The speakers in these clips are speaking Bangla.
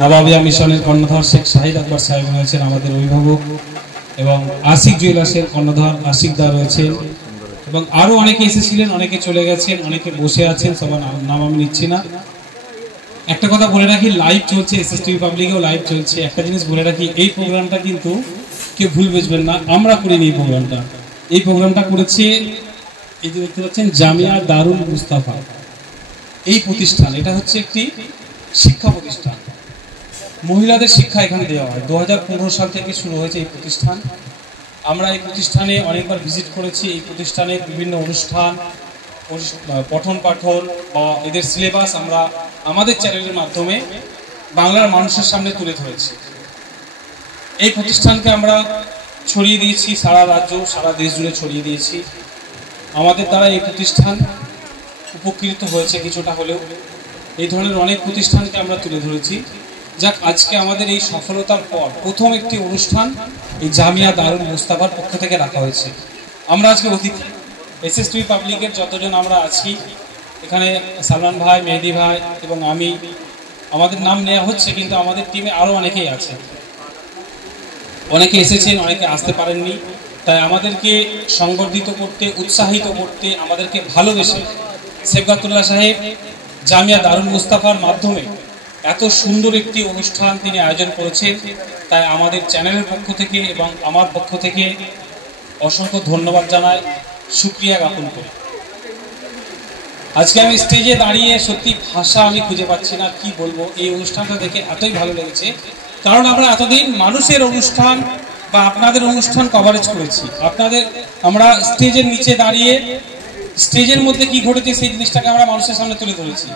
নবাবিয়া মিশনের কর্ণধার শেখ শাহিদ আকবর সাহেব রয়েছেন আমাদের অভিভাবক, এবং আশিক জুয়েলার্সের কর্ণধার আশিক দা রয়েছেন, এবং আরো অনেকে এসেছিলেন, অনেকে চলে গেছেন, অনেকে বসে আছেন, সবার নাম আমি নিচ্ছি না। একটা কথা বলে রাখি, লাইভ চলছে, এসএসটিভি পাবলিকেও লাইভ চলছে। একটা জিনিস বলে রাখি, এই প্রোগ্রামটা কিন্তু কেউ ভুল বুঝবেন না, আমরা করিনি এই প্রোগ্রামটা। এই প্রোগ্রামটা করেছে, এই যে দেখতে পাচ্ছেন, জামিয়া দারুল মুস্তাফা এই প্রতিষ্ঠান। এটা হচ্ছে একটি শিক্ষা প্রতিষ্ঠান, মহিলাদের শিক্ষা এখানে দেওয়া হয়। 2015 সাল থেকে শুরু হয়েছে এই প্রতিষ্ঠান। আমরা এই প্রতিষ্ঠানে অনেকবার ভিজিট করেছি। এই প্রতিষ্ঠানে বিভিন্ন অনুষ্ঠান, পঠন পাঠন বা এদের সিলেবাস আমরা আমাদের চ্যানেলের মাধ্যমে বাংলার মানুষের সামনে তুলে ধরেছি। এই প্রতিষ্ঠানকে আমরা ছড়িয়ে দিয়েছি সারা রাজ্য, সারা দেশ জুড়ে ছড়িয়ে দিয়েছি। আমাদের দ্বারা এই প্রতিষ্ঠান উপকৃত হয়েছে কিছুটা হলেও। এই ধরনের অনেক প্রতিষ্ঠানকে আমরা তুলে ধরেছি। যাক, আজকে আমাদের এই সফলতার পর প্রথম একটি অনুষ্ঠান এই জামিয়া দারুল মুস্তাফার পক্ষ থেকে রাখা হয়েছে। আমরা আজকে অতিথি, এসএসটিভি পাবলিকের যতজন আমরা আছি এখানে, সালমান ভাই, মেহেদি ভাই এবং আমি, আমাদের নাম নেওয়া হচ্ছে, কিন্তু আমাদের টিমে আরও অনেকেই আছে। অনেকে এসেছেন, অনেকে আসতে পারেননি। তাই আমাদেরকে সংবর্ধিত করতে, উৎসাহিত করতে, আমাদেরকে ভালোবেসে সেফগাতুল্লাহ সাহেব জামিয়া দারুল মুস্তাফার মাধ্যমে এত সুন্দর একটি অনুষ্ঠান তিনি আয়োজন করেছেন। তাই আমাদের চ্যানেলের পক্ষ থেকে এবং আমার পক্ষ থেকে অসংখ্য ধন্যবাদ জানাই, শুকরিয়া জ্ঞাপন করি। আজকে আমি স্টেজে দাঁড়িয়ে সত্যি ভাষা আমি খুঁজে পাচ্ছি না, কি বলবো। এই অনুষ্ঠানটা দেখে এতই ভালো লেগেছে, কারণ আমরা এতদিন মানুষের অনুষ্ঠান বা আপনাদের অনুষ্ঠান কভারেজ করেছি। আমরা স্টেজের নিচে দাঁড়িয়ে স্টেজের মধ্যে কি ঘটেছে সেই জিনিসটাকে আমরা মানুষের সামনে তুলে ধরেছি।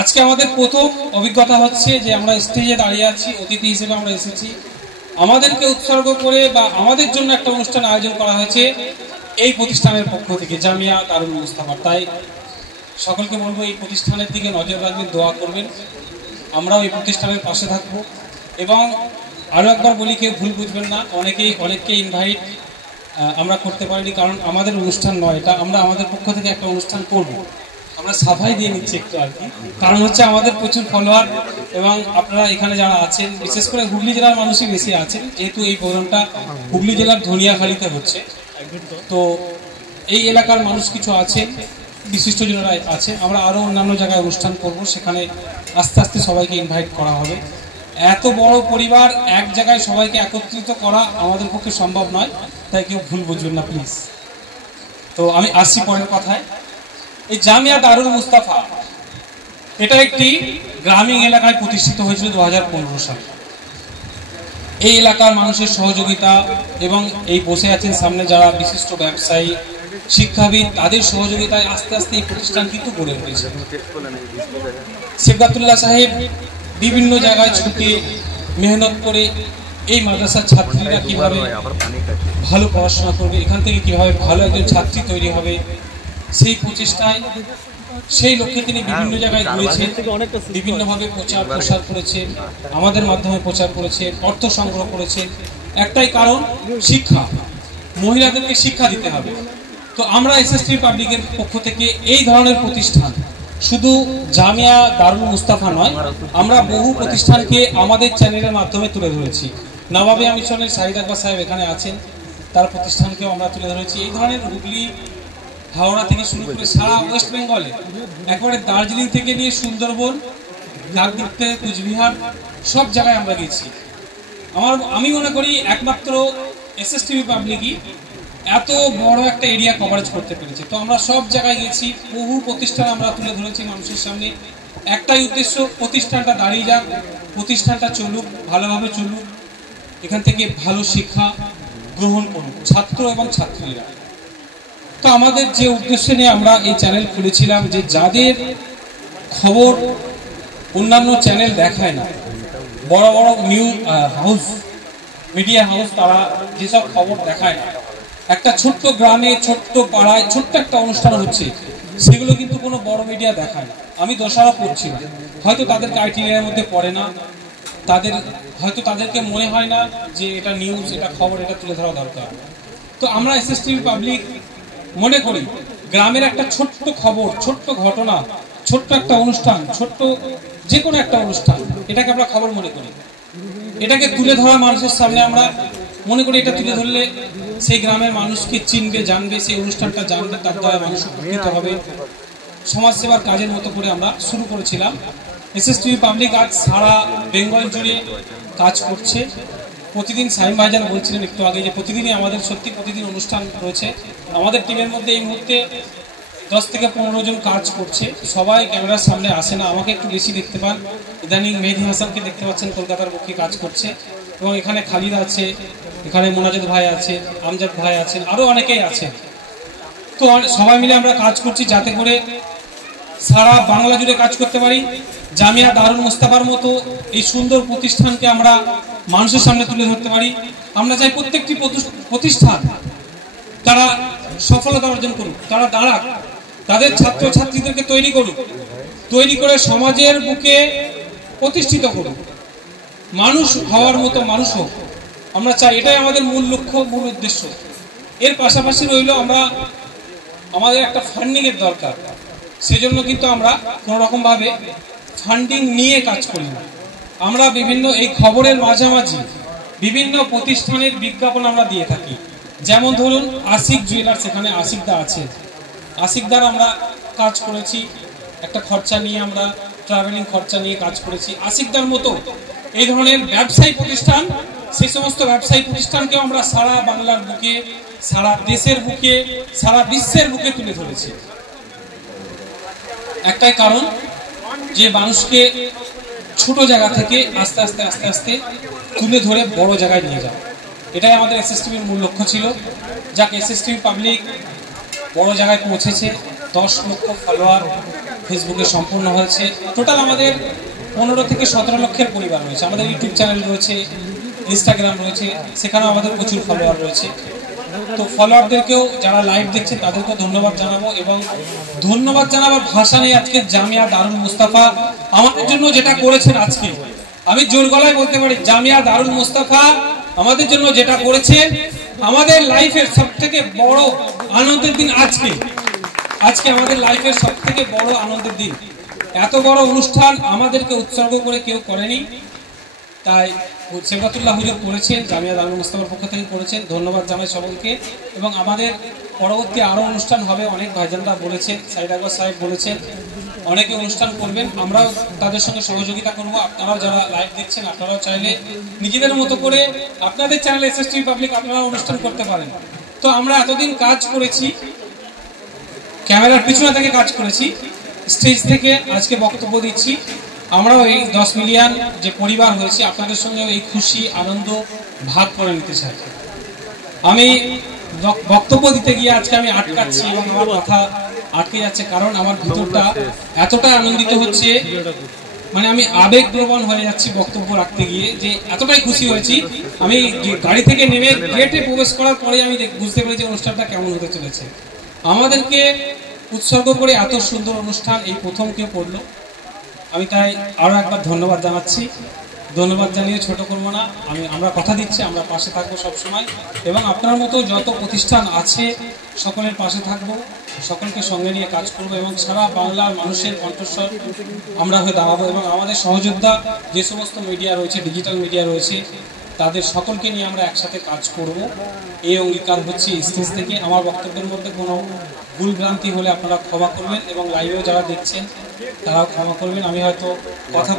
আজকে আমাদের প্রথম অভিজ্ঞতা হচ্ছে যে আমরা স্টেজে দাঁড়িয়ে আছি, অতিথি হিসেবে আমরা এসেছি, আমাদেরকে উৎসর্গ করে বা আমাদের জন্য একটা অনুষ্ঠান আয়োজন করা হয়েছে এই প্রতিষ্ঠানের পক্ষ থেকে, জামিয়া দারুল মুস্তাফা। তাই সকলকে বলবো, এই প্রতিষ্ঠানের দিকে নজর রাখবেন, দোয়া করবেন। আমরাও এই প্রতিষ্ঠানের পাশে থাকবো। এবং আরও একবার বলি, কেউ ভুল বুঝবেন না, অনেককে ইনভাইট আমরা করতে পারিনি, কারণ আমাদের অনুষ্ঠান নয় এটা। আমরা আমাদের পক্ষ থেকে একটা অনুষ্ঠান করব, আমরা সাফাই দিয়ে নিচ্ছি একটু আর কি। কারণ হচ্ছে আমাদের প্রচুর ফলোয়ার, এবং আপনারা এখানে যারা আছেন, বিশেষ করে হুগলি জেলার মানুষই বেশি আছেন, যেহেতু এই প্রোগ্রামটা হুগলি জেলার ধনিয়াখালীতে হচ্ছে। তো এই এলাকার মানুষ কিছু আছেন, বিশিষ্টজনেরা আছে। আমরা আরও অন্যান্য জায়গায় অনুষ্ঠান করব, সেখানে আস্তে আস্তে সবাইকে ইনভাইট করা হবে। এত বড় পরিবার, এক জায়গায় সবাইকে একত্রিত করা আমাদের পক্ষে সম্ভব নয়, তাই কেউ ভুল বুঝবেন না প্লিজ। তো আমি আসছি পরের কথায়। এই জামিয়া দারুল মুস্তাফা এটা একটি গ্রামীণ এলাকায় প্রতিষ্ঠিত হয়েছিল 2015 সালে। এই এলাকার মানুষের সহযোগিতা এবং এই বসে আছেন সামনে যারা বিশিষ্ট ব্যবসায়ী, শিক্ষাবিদ, তাদের সহযোগিতায় আস্তে আস্তে এই প্রতিষ্ঠান কিন্তু গড়ে উঠেছে। সেফগাতুল্লাহ সাহেব বিভিন্ন জায়গায় ছুটে মেহনত করে এই মাদ্রাসার ছাত্রীরা কিভাবে ভালো পড়াশোনা করবে, এখান থেকে কিভাবে ভালো একজন ছাত্রী তৈরি হবে, সেই প্রচেষ্টায়, সেই লক্ষ্যে তিনি বিভিন্ন জায়গায় ঘুরেছেন, বিভিন্নভাবে প্রচার প্রসার করেছেন, আমাদের মাধ্যমে প্রচার করেছেন, অর্থ সংগ্রহ করেছেন। একটাই কারণ, শিক্ষা। মহিলাদেরকে শিক্ষা দিতে হবে। তো আমরা এসএসটিভি পাবলিকের পক্ষ থেকে এই ধরনের প্রতিষ্ঠান, শুধু জামিয়া দারুল মুস্তাফা নয়, আমরা বহু প্রতিষ্ঠানকে আমাদের চ্যানেলের মাধ্যমে তুলে ধরেছি। নবাবিয়া মিশনের শাহিদ আকবর সাহেব এখানে আছেন, তার প্রতিষ্ঠানকেও আমরা তুলে ধরেছি। এই ধরনের হুগলি, হাওড়া থেকে শুরু করে সারা ওয়েস্ট বেঙ্গলে, একেবারে দার্জিলিং থেকে নিয়ে সুন্দরবন, কাকদ্বীপ থেকে কুচবিহার, সব জায়গায় আমরা গেছি। আমি মনে করি একমাত্র এসএসটিভি পাবলিকই এত বড় একটা এরিয়া কভারেজ করতে পেরেছে। তো আমরা সব জায়গায় গেছি, বহু প্রতিষ্ঠান আমরা তুলে ধরেছি মানুষের সামনে। একটাই উদ্দেশ্য, প্রতিষ্ঠানটা দাঁড়িয়ে যাক, প্রতিষ্ঠানটা চলুক, ভালোভাবে চলুক, এখান থেকে ভালো শিক্ষা গ্রহণ করুক ছাত্র এবং ছাত্রীরা। তো আমাদের যে উদ্দেশ্য নিয়ে আমরা এই চ্যানেল খুলেছিলাম, যে যাদের খবর অন্যান্য চ্যানেল দেখায় না, বড় বড় নিউজ হাউস, মিডিয়া হাউস, তারা যেসব খবর দেখায় না, একটা ছোট্ট গ্রামে, ছোট্ট পাড়ায় ছোট্ট একটা অনুষ্ঠান হচ্ছে, সেগুলো কিন্তু কোনো বড় মিডিয়া দেখায় না। আমি দোষারোপ করছি না, হয়তো তাদের ক্রাইটেরিয়ার মধ্যে পড়ে না, তাদেরকে মনে হয় না যে এটা নিউজ, এটা খবর, এটা তুলে ধরা দরকার। তো আমরা এসএসটিভি পাবলিক মনে করি গ্রামের একটা ছোট্ট খবর, ছোট্ট ঘটনা, ছোট্ট একটা অনুষ্ঠান, ছোট্ট যে কোনো একটা অনুষ্ঠান, এটাকে আমরা খবর মনে করি। এটাকে তুলে ধরা মানুষের সামনে আমরা মনে করি, এটা তুলে ধরলে সেই গ্রামের মানুষকে চিনবে, জানবে, সেই অনুষ্ঠানটা জানবে, তার দ্বারা মানুষ উপকৃত হবে। সমাজসেবার কাজের মতো করে আমরা শুরু করেছিলাম। এসএসটিভি পাবলিক আজ সারা বেঙ্গল জুড়ে কাজ করছে। প্রতিদিন সাইম ভাইজান বলছিলেন একটু আগে যে প্রতিদিনই আমাদের সত্যি প্রতিদিন অনুষ্ঠান রয়েছে। আমাদের টিমের মধ্যে এই মুহূর্তে 10 থেকে 15 জন কাজ করছে। সবাই ক্যামেরার সামনে আসে না, আমাকে একটু বেশি দেখতে পান। ইদানিং মেহেদি হাসানকে দেখতে পাচ্ছেন, কলকাতার পক্ষে কাজ করছে। এবং এখানে খালিদ আছে, এখানে মোনাজেদ ভাই আছে, আমজাদ ভাই আছেন, আরও অনেকেই আছে। তো সবাই মিলে আমরা কাজ করছি যাতে করে সারা বাংলা জুড়ে কাজ করতে পারি। জামিয়া দারুল মুস্তাফার মতো এই সুন্দর প্রতিষ্ঠানকে আমরা মানুষের সামনে তুলে ধরতে পারি। আমরা চাই প্রত্যেকটি প্রতিষ্ঠান তারা সফলতা অর্জন করুক, তারা দাঁড়াক, তাদের ছাত্রছাত্রীদেরকে তৈরি করুক, তৈরি করে সমাজের বুকে প্রতিষ্ঠিত করুক, মানুষ হওয়ার মতো মানুষ হোক। আমরা চাই, এটাই আমাদের মূল লক্ষ্য, মূল উদ্দেশ্য। এর পাশাপাশি রইল আমাদের একটা ফান্ডিংয়ের দরকার। সেজন্য কিন্তু আমরা কোনো রকমভাবে ফান্ডিং নিয়ে কাজ করি না। আমরা বিভিন্ন এই খবরের মাঝামাঝি বিভিন্ন প্রতিষ্ঠানের বিজ্ঞাপন আমরা দিয়ে থাকি। যেমন ধরুন আশিক জুয়েলার্স, এখানে আশিকদা আছে, আশিকদার আমরা কাজ করেছি, একটা খরচা নিয়ে, আমরা ট্রাভেলিং খরচা নিয়ে কাজ করেছি। আশিকদার মতো এই ধরনের ব্যবসায়ী প্রতিষ্ঠান, সেই সমস্ত ব্যবসায়ী প্রতিষ্ঠানকেও আমরা সারা বাংলার বুকে, সারা দেশের বুকে, সারা বিশ্বের বুকে তুলে ধরেছি। একটাই কারণ যে মানুষকে ছোট জায়গা থেকে আস্তে আস্তে আস্তে আস্তে তুলে ধরে বড় জায়গায় নিয়ে যাওয়া, এটাই আমাদের এসএসটিভির মূল লক্ষ্য ছিল। যাকে এসএসটিভি পাবলিক বড় জায়গায় পৌঁছেছে। 10 লক্ষ ফলোয়ার ফেসবুকে সম্পূর্ণ হয়েছে। টোটাল আমাদের 15 থেকে 17 লক্ষের পরিবার রয়েছে। আমাদের ইউটিউব চ্যানেল রয়েছে, ইনস্টাগ্রাম রয়েছে, সেখানেও আমাদের প্রচুর ফলোয়ার রয়েছে। তো ফলোয়ারদেরকেও, যারা লাইভ দেখছে তাদেরকেও ধন্যবাদ জানাবো। এবং ধন্যবাদ জানাবার ভাষা নেই। আজকে জামিয়া দারুল মুস্তাফা আমাদের জন্য যেটা করেছেন, আজকে আমি জোর গলায় বলতে পারি, জামিয়া দারুল মুস্তাফা আমাদের জন্য যেটা করেছে, আমাদের লাইফের সব থেকে বড় আনন্দের দিন আজকে আমাদের লাইফের সব থেকে বড় আনন্দের দিন। এত বড় অনুষ্ঠান আমাদেরকে উৎসর্গ করে কেউ করেনি, তাই সেবাতুল্লাহ হুজুর করেছেন, জামিয়া দারুল মুস্তাফার পক্ষ থেকে করেছেন। ধন্যবাদ জানাই সকলকে। এবং আমাদের পরবর্তী আরও অনুষ্ঠান হবে, অনেক ভাইজানরা বলেছেন, সাইদ আকবর সাহেব বলেছেন, অনেকে অনুষ্ঠান করবেন, আমরাও তাদের সঙ্গে সহযোগিতা করব। আপনারাও যারা লাইভ দেখছেন, আপনারাও চাইলে নিজেদের মতো করে আপনাদের চ্যানেল এসএসটিভি পাবলিক আপনারা অনুষ্ঠান করতে পারেন। তো আমরা এতদিন কাজ করেছি, ক্যামেরার পিছনে থেকে কাজ করেছি, স্টেজ থেকে আজকে বক্তব্য দিচ্ছি। আমরাও এই 10 মিলিয়ন যে পরিবার হয়েছে, আপনাদের সঙ্গে এই খুশি আনন্দ ভাগ করে নিতে চাই। আমি বক্তব্য দিতে গিয়ে আজকে আমি আটকাচ্ছি এবং আমার কথা আটকে যাচ্ছে, কারণ আমার ভিতরটা এতটা আনন্দিত হচ্ছে, মানে আমি আবেগপ্রবণ হয়ে যাচ্ছি বক্তব্য রাখতে গিয়ে, যে এতটাই খুশি হয়েছি। আমি গাড়ি থেকে নেমে গেটে প্রবেশ করার পরে আমি বুঝতে পেরেছি অনুষ্ঠানটা কেমন হতে চলেছে। আমাদেরকে উৎসর্গ করে এত সুন্দর অনুষ্ঠান এই প্রথম কেউ করলো। আমি তাই আরও একবার ধন্যবাদ জানাচ্ছি। ধন্যবাদ জানিয়ে ছোট করবো না। আমরা কথা দিচ্ছি, আমরা পাশে থাকবো সবসময়। এবং আপনার মতো যত প্রতিষ্ঠান আছে সকলের পাশে থাকবো, সকলকে সঙ্গে নিয়ে কাজ করব এবং সারা বাংলার মানুষের কণ্ঠস্বর আমরা হয়ে দাঁড়াবো। এবং আমাদের সহযোদ্ধা যে সমস্ত মিডিয়া রয়েছে, ডিজিটাল মিডিয়া রয়েছে, তাদের সকলকে নিয়ে আমরা একসাথে কাজ করব, এই অঙ্গীকার হচ্ছে স্টেজ থেকে। আমার বক্তব্যের মধ্যে কোনো ভুল ভ্রান্তি হলে আপনারা ক্ষমা করবেন এবং লাইভেও যারা দেখছেন তারাও ক্ষমা করবেন। আমি হয়তো কথা